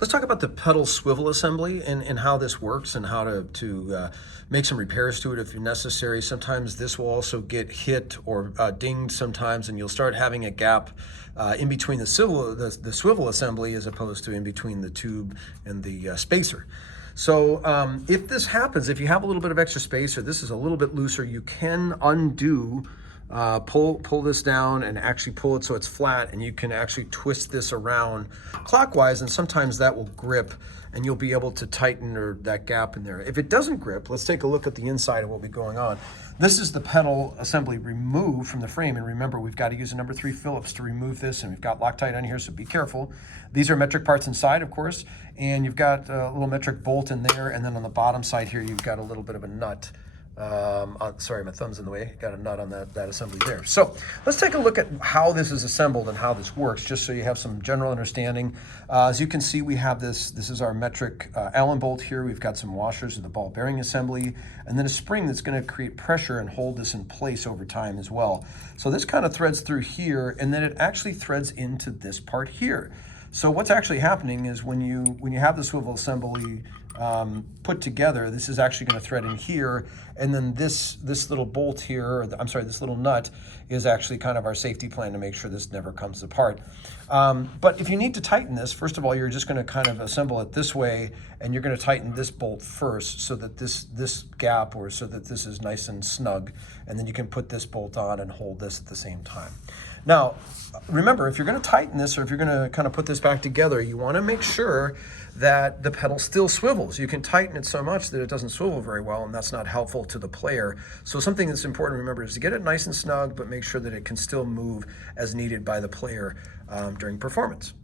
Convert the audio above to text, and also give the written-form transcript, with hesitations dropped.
Let's talk about the pedal swivel assembly and how this works and how to make some repairs to it if necessary. Sometimes this will also get hit or dinged sometimes, and you'll start having a gap in between the swivel assembly as opposed to in between the tube and the spacer. So if this happens, if you have a little bit of extra space or this is a little bit looser, you can undo, pull this down and actually pull it so it's flat, and you can actually twist this around clockwise, and sometimes that will grip and you'll be able to tighten that gap in there. If it doesn't grip, let's take a look at the inside of what will be going on. This is the pedal assembly removed from the frame, and remember, we've got to use a number 3 Phillips to remove this, and we've got Loctite on here, so be careful. These are metric parts inside, of course, and you've got a little metric bolt in there, and then on the bottom side here, you've got a little bit of a nut. Sorry, my thumb's in the way. Got a nut on that assembly there. So let's take a look at how this is assembled and how this works, just so you have some general understanding. As you can see, we have this is our metric Allen bolt here. We've got some washers of the ball bearing assembly, and then a spring that's going to create pressure and hold this in place over time as well. So this kind of threads through here, and then it actually threads into this part here. So what's actually happening is when you have the swivel assembly put together, this is actually going to thread in here, and then this little bolt here, or I'm sorry, this little nut is actually kind of our safety plan to make sure this never comes apart. But if you need to tighten this, first of all, you're just going to kind of assemble it this way, and you're going to tighten this bolt first so that this gap, or so that this is nice and snug, and then you can put this bolt on and hold this at the same time. Now, remember, if you're going to tighten this, or if you're going to kind of put this back together, you want to make sure that the pedal still swivels. You can tighten it so much that it doesn't swivel very well, and that's not helpful to the player. So something that's important to remember is to get it nice and snug, but make sure that it can still move as needed by the player during performance.